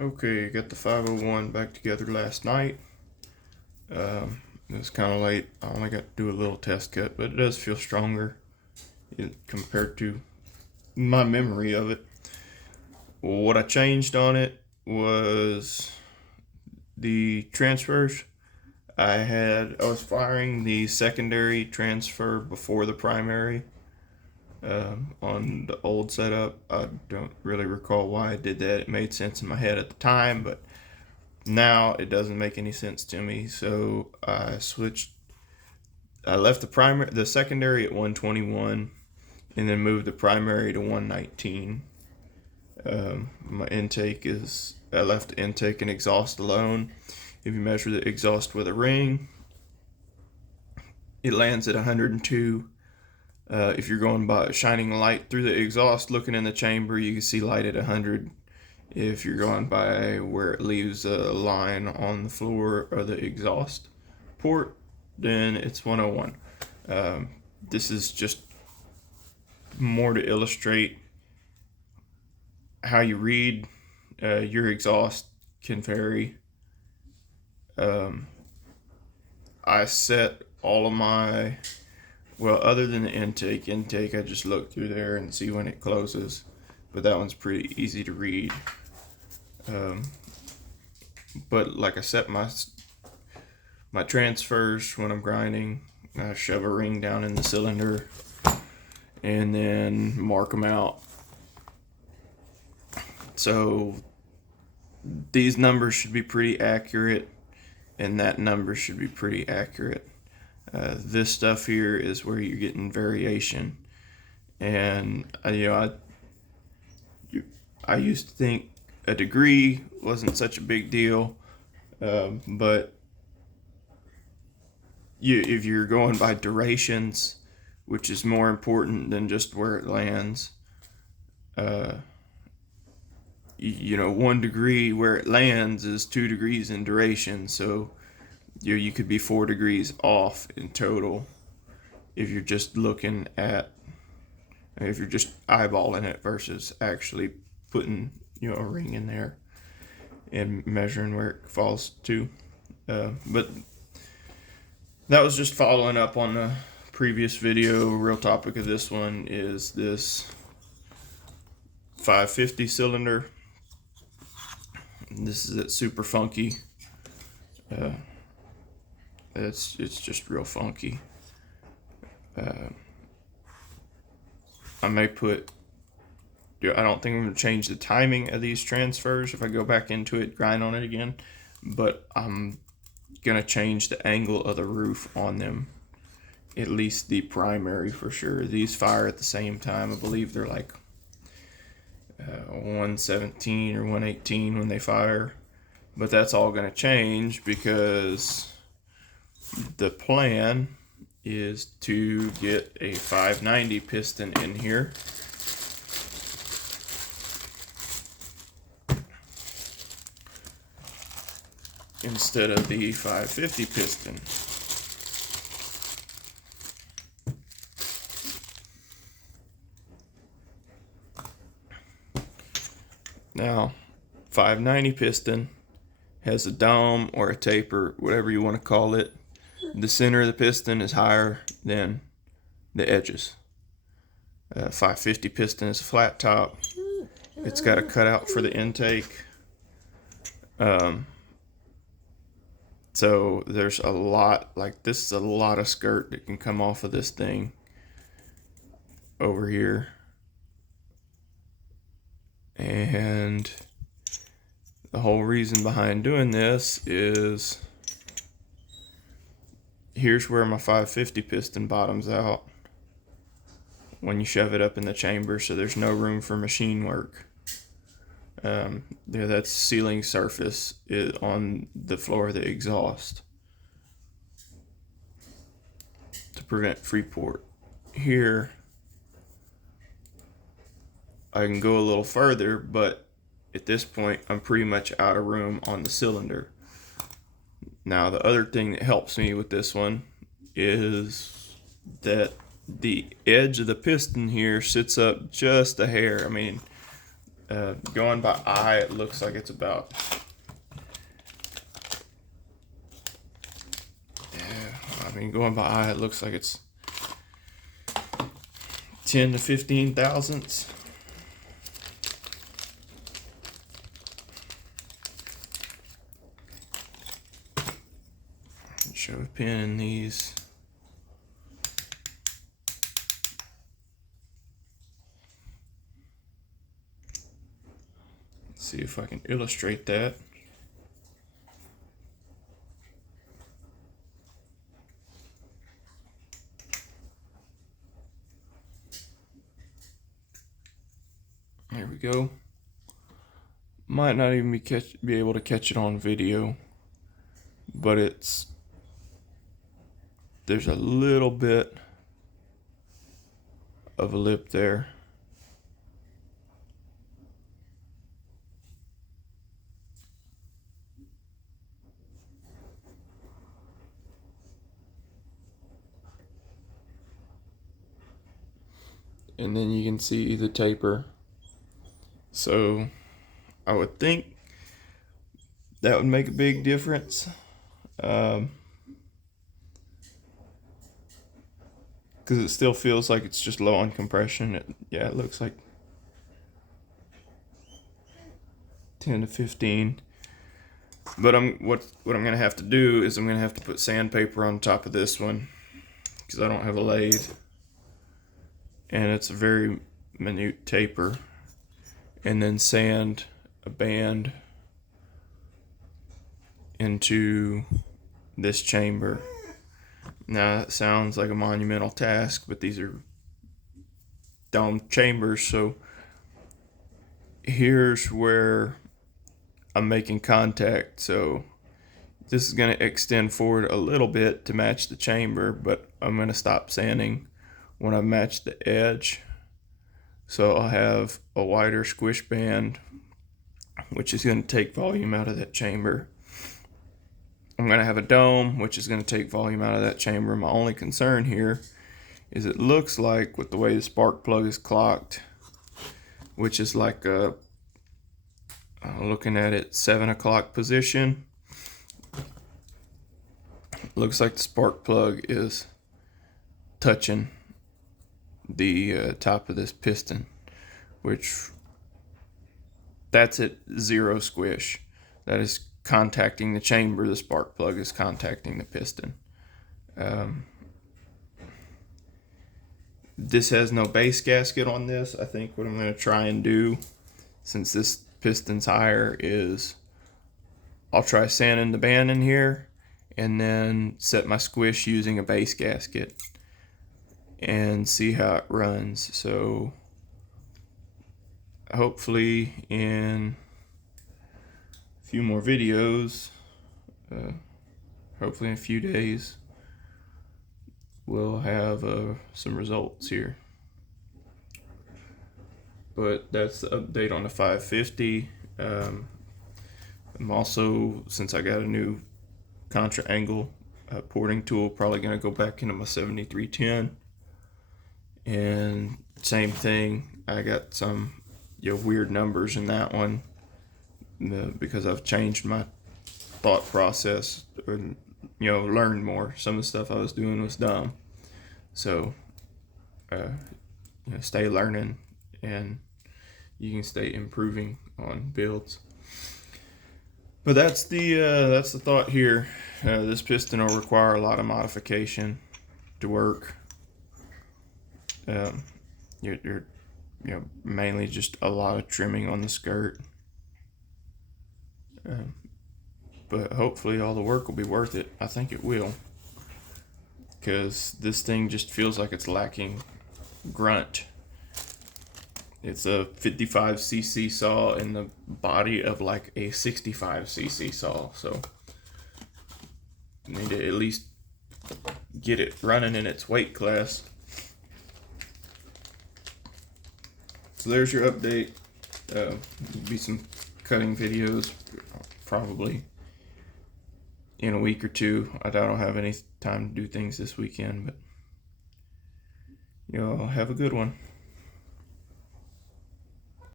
Okay, got the 501 back together last night. It was kind of late. I only got to do a little test cut, but it does feel stronger compared to my memory of it. What I changed on it was the transfers. I was firing the secondary transfer before the primary on the old setup. I don't really recall why I did that. It made sense in my head at the time, but now it doesn't make any sense to me. So I left the secondary at 121, and then moved the primary to 119. My intake is I left the intake and exhaust alone. If you measure the exhaust with a ring, it lands at 102. If you're going by shining light through the exhaust, looking in the chamber, you can see light at 100. If you're going by where it leaves a line on the floor of the exhaust port, then it's 101. This is just more to illustrate how you read. Your exhaust can vary. I set all of my, well, other than the intake, I just look through there and see when it closes, but that one's pretty easy to read. But like I set my transfers when I'm grinding, I shove a ring down in the cylinder and then mark them out. So these numbers should be pretty accurate, and that number should be pretty accurate. This stuff here is where you're getting variation, and I used to think a degree wasn't such a big deal, but if you're going by durations, which is more important than just where it lands, 1 degree where it lands is 2 degrees in duration. So you could be 4 degrees off in total if you're just eyeballing it versus actually putting a ring in there and measuring where it falls to. But that was just following up on the previous video. Real topic of this one is this 550 cylinder. This is it, super funky. It's just real funky. I may put. I don't think I'm going to change the timing of these transfers if I go back into it, grind on it again, but I'm going to change the angle of the roof on them, at least the primary for sure. These fire at the same time. I believe they're like 117 or 118 when they fire, but that's all going to change because the plan is to get a 590 piston in here. Instead of the 550 piston. Now, 590 piston has a dome or a taper, whatever you want to call it. The center of the piston is higher than the edges. 550 piston is a flat top. It's got a cutout for the intake. So there's a lot, this is a lot of skirt that can come off of this thing over here. And the whole reason behind doing this is here's where my 550 piston bottoms out when you shove it up in the chamber, so there's no room for machine work. That's sealing surface on the floor of the exhaust to prevent freeport. Here, I can go a little further, but at this point, I'm pretty much out of room on the cylinder. Now, the other thing that helps me with this one is that the edge of the piston here sits up just a hair. I mean, Going by eye, it looks like it's about, going by eye, it looks like it's 10 to 15 thousandths. Show a pin in these. Let's see if I can illustrate that. There we go. Might not even be able to catch it on video, but there's a little bit of a lip there. And then you can see the taper. So I would think that would make a big difference. Because it still feels like it's just low on compression. It looks like 10 to 15. But what I'm gonna have to do is I'm gonna have to put sandpaper on top of this one because I don't have a lathe, and it's a very minute taper, and then sand a band into this chamber. Now that sounds like a monumental task, but these are dome chambers, so here's where I'm making contact. So this is going to extend forward a little bit to match the chamber, but I'm going to stop sanding when I've matched the edge. So I'll have a wider squish band, which is going to take volume out of that chamber. I'm going to have a dome, which is going to take volume out of that chamber. My only concern here is it looks like with the way the spark plug is clocked, which is like looking at it 7 o'clock position, looks like the spark plug is touching the top of this piston, which that's at 0 squish. That is contacting the chamber. The spark plug is contacting the piston. This has no base gasket on this. I think what I'm going to try and do, since this piston's higher, is I'll try sanding the band in here and then set my squish using a base gasket and see how it runs. So hopefully in a few more videos, hopefully in a few days, we'll have some results here. But that's the update on the 550. I'm also, since I got a new contra angle porting tool, probably going to go back into my 7310. And same thing, I got some weird numbers in that one because I've changed my thought process, or learned more. Some of the stuff I was doing was dumb. So stay learning, and you can stay improving on builds. But that's the thought here. This piston will require a lot of modification to work. You're mainly just a lot of trimming on the skirt. But hopefully all the work will be worth it. I think it will, because this thing just feels like it's lacking grunt. It's a 55cc saw in the body of like a 65cc saw, so I need to at least get it running in its weight class. So there's your update. There'll be some cutting videos probably in a week or two. I doubt I'll have any time to do things this weekend, but have a good one.